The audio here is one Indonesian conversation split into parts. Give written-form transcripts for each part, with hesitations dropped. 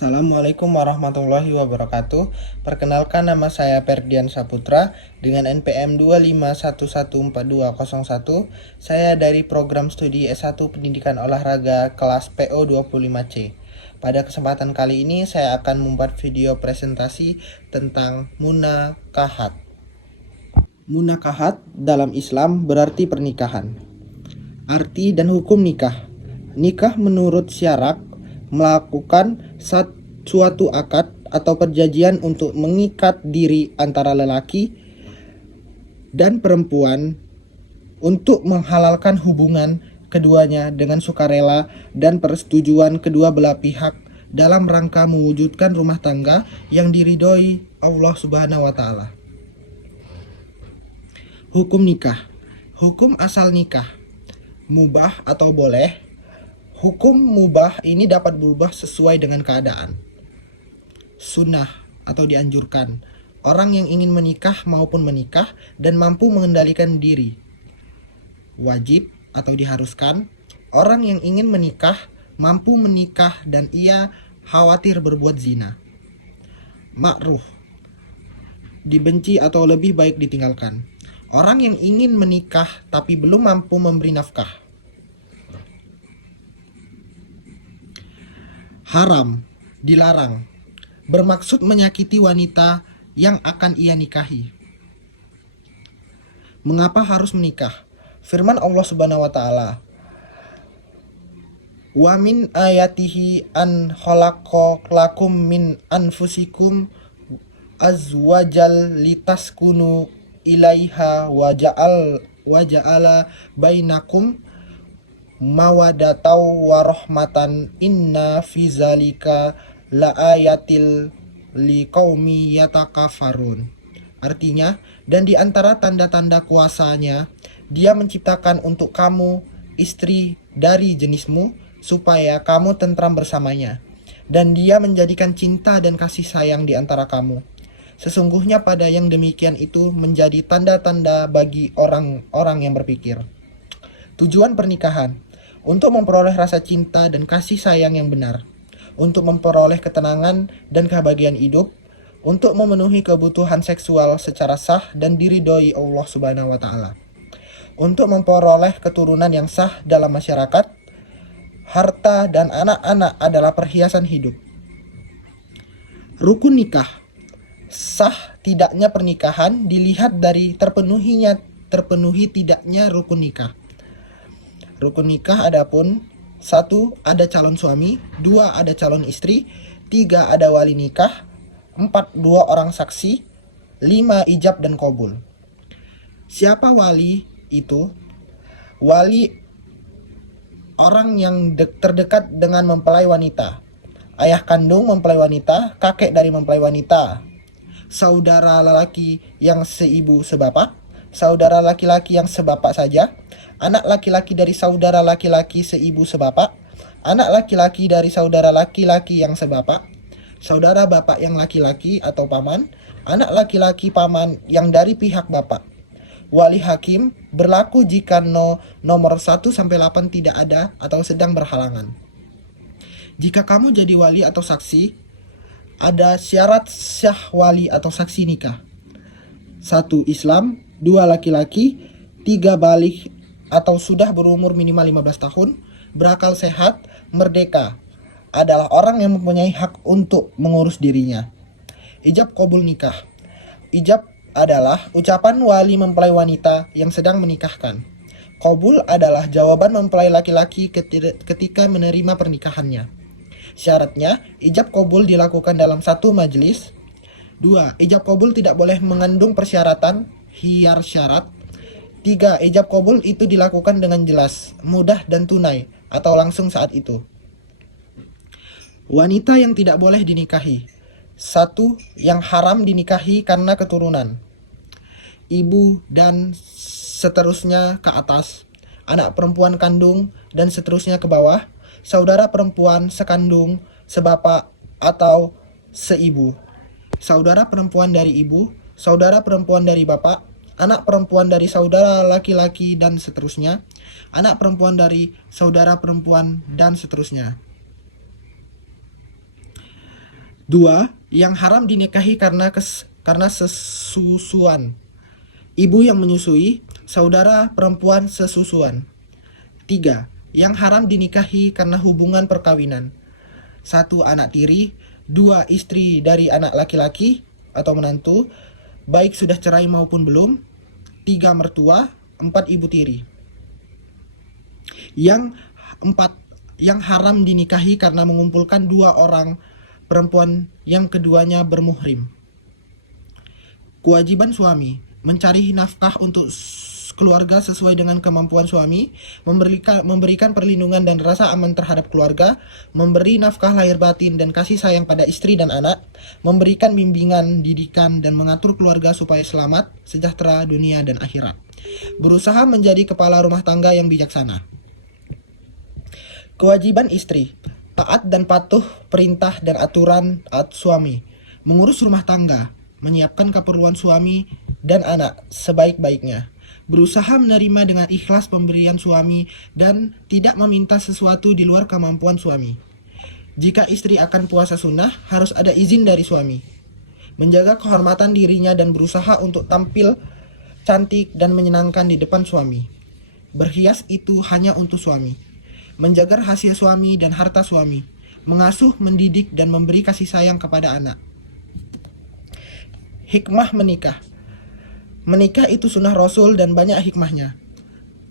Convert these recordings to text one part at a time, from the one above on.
Assalamualaikum warahmatullahi wabarakatuh. Perkenalkan, nama saya Ferdian Saputra dengan NPM 2511421. Saya dari program studi S1 Pendidikan Olahraga kelas PO25C. Pada kesempatan kali ini saya akan membuat video presentasi tentang munakahat. Munakahat dalam Islam berarti pernikahan. Arti dan hukum nikah. Nikah menurut syarak melakukan suatu akad atau perjanjian untuk mengikat diri antara lelaki dan perempuan untuk menghalalkan hubungan keduanya dengan sukarela dan persetujuan kedua belah pihak dalam rangka mewujudkan rumah tangga yang diridhoi Allah Subhanahu wa taala. Hukum nikah. Hukum asal nikah. Mubah atau boleh. Hukum mubah ini dapat berubah sesuai dengan keadaan. Sunnah atau dianjurkan. Orang yang ingin menikah maupun menikah dan mampu mengendalikan diri. Wajib atau diharuskan. Orang yang ingin menikah mampu menikah dan ia khawatir berbuat zina. Makruh. Dibenci atau lebih baik ditinggalkan. Orang yang ingin menikah tapi belum mampu memberi nafkah. Haram, dilarang, bermaksud menyakiti wanita yang akan ia nikahi. Mengapa harus menikah? Firman Allah Subhanahu wa taala, "Wa min ayatihi an khalaqa lakum min anfusikum azwajal litaskunu ilaiha wa ja'ala bainakum mawadatau warahmatan inna fi zalika laayatil liqaumi yatakafarun." Artinya, dan di antara tanda-tanda kuasanya, Dia menciptakan untuk kamu istri dari jenismu supaya kamu tentram bersamanya, dan Dia menjadikan cinta dan kasih sayang di antara kamu. Sesungguhnya pada yang demikian itu menjadi tanda-tanda bagi orang-orang yang berpikir. Tujuan pernikahan untuk memperoleh rasa cinta dan kasih sayang yang benar, untuk memperoleh ketenangan dan kebahagiaan hidup, untuk memenuhi kebutuhan seksual secara sah dan diridhoi Allah Subhanahu wa taala, untuk memperoleh keturunan yang sah dalam masyarakat. Harta dan anak-anak adalah perhiasan hidup. Rukun nikah. Sah tidaknya pernikahan dilihat dari terpenuhi tidaknya rukun nikah. Rukun nikah adapun: 1. Ada calon suami. 2. Ada calon istri. 3. Ada wali nikah. 4. 2 orang saksi. 5. Ijab dan qabul. Siapa wali itu? Wali orang yang terdekat dengan mempelai wanita. Ayah kandung mempelai wanita, kakek dari mempelai wanita, saudara lelaki yang seibu sebapak, saudara laki-laki yang sebapak saja, anak laki-laki dari saudara laki-laki seibu sebapak, anak laki-laki dari saudara laki-laki yang sebapak, saudara bapak yang laki-laki atau paman, anak laki-laki paman yang dari pihak bapak. Wali hakim berlaku jika nomor 1-8 tidak ada atau sedang berhalangan. Jika kamu jadi wali atau saksi, ada syarat sah wali atau saksi nikah. 1. Islam. 2. Laki-laki. 3. Balik atau sudah berumur minimal 15 tahun, berakal sehat, merdeka, adalah orang yang mempunyai hak untuk mengurus dirinya. Ijab qabul nikah. Ijab adalah ucapan wali mempelai wanita yang sedang menikahkan. Qabul adalah jawaban mempelai laki-laki ketika menerima pernikahannya. Syaratnya, ijab qabul dilakukan dalam satu majelis. 2. Ijab qabul tidak boleh mengandung persyaratan, hiyar syarat. 3. Ijab qabul itu dilakukan dengan jelas, mudah dan tunai, atau langsung saat itu. Wanita yang tidak boleh dinikahi. 1. Yang haram dinikahi karena keturunan. Ibu dan seterusnya ke atas. Anak perempuan kandung dan seterusnya ke bawah. Saudara perempuan sekandung, sebapak atau seibu. Saudara perempuan dari ibu, saudara perempuan dari bapak, anak perempuan dari saudara laki-laki dan seterusnya, anak perempuan dari saudara perempuan dan seterusnya. 2. Yang haram dinikahi karena sesusuan. Ibu yang menyusui, saudara perempuan sesusuan. 3. Yang haram dinikahi karena hubungan perkawinan. 1. Anak tiri. 2. Istri dari anak laki-laki atau menantu, baik sudah cerai maupun belum. 3. Mertua. 4. Ibu tiri. Yang 4. Yang haram dinikahi karena mengumpulkan 2 orang perempuan yang keduanya bermuhrim. Kewajiban suami: mencari nafkah untuk keluarga sesuai dengan kemampuan suami, memberikan perlindungan dan rasa aman terhadap keluarga, memberi nafkah lahir batin dan kasih sayang pada istri dan anak, memberikan bimbingan, didikan, dan mengatur keluarga supaya selamat, sejahtera dunia dan akhirat. Berusaha menjadi kepala rumah tangga yang bijaksana. Kewajiban istri: taat dan patuh perintah dan aturan suami, mengurus rumah tangga, menyiapkan keperluan suami dan anak sebaik-baiknya, berusaha menerima dengan ikhlas pemberian suami dan tidak meminta sesuatu di luar kemampuan suami. Jika istri akan puasa sunnah, harus ada izin dari suami. Menjaga kehormatan dirinya dan berusaha untuk tampil cantik dan menyenangkan di depan suami. Berhias itu hanya untuk suami. Menjaga hasil suami dan harta suami, mengasuh, mendidik, dan memberi kasih sayang kepada anak. Hikmah menikah. Menikah itu sunnah Rasul dan banyak hikmahnya.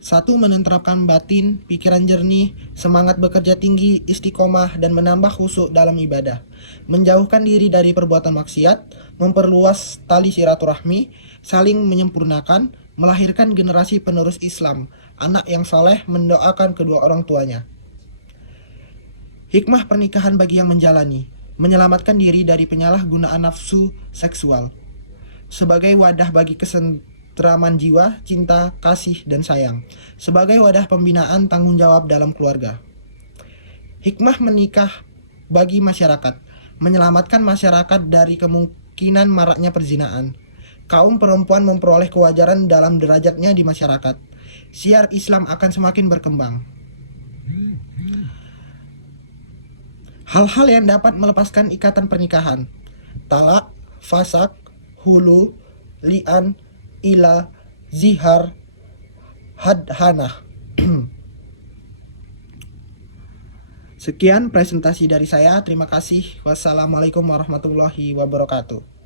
1. Menenteramkan batin, pikiran jernih, semangat bekerja tinggi, istiqomah, dan menambah khusyuk dalam ibadah. Menjauhkan diri dari perbuatan maksiat, memperluas tali silaturahmi, saling menyempurnakan, melahirkan generasi penerus Islam, anak yang saleh, mendoakan kedua orang tuanya. Hikmah pernikahan bagi yang menjalani: menyelamatkan diri dari penyalahgunaan nafsu seksual, sebagai wadah bagi kesentraman jiwa, cinta, kasih, dan sayang, sebagai wadah pembinaan tanggung jawab dalam keluarga. Hikmah menikah bagi masyarakat: menyelamatkan masyarakat dari kemungkinan maraknya perzinaan. Kaum perempuan memperoleh kewajaran dalam derajatnya di masyarakat. Syiar Islam akan semakin berkembang. Hal-hal yang dapat melepaskan ikatan pernikahan: talak, fasak, hulu, li'an, ila, zihar, hadhanah. Sekian presentasi dari saya. Terima kasih. Wassalamualaikum warahmatullahi wabarakatuh.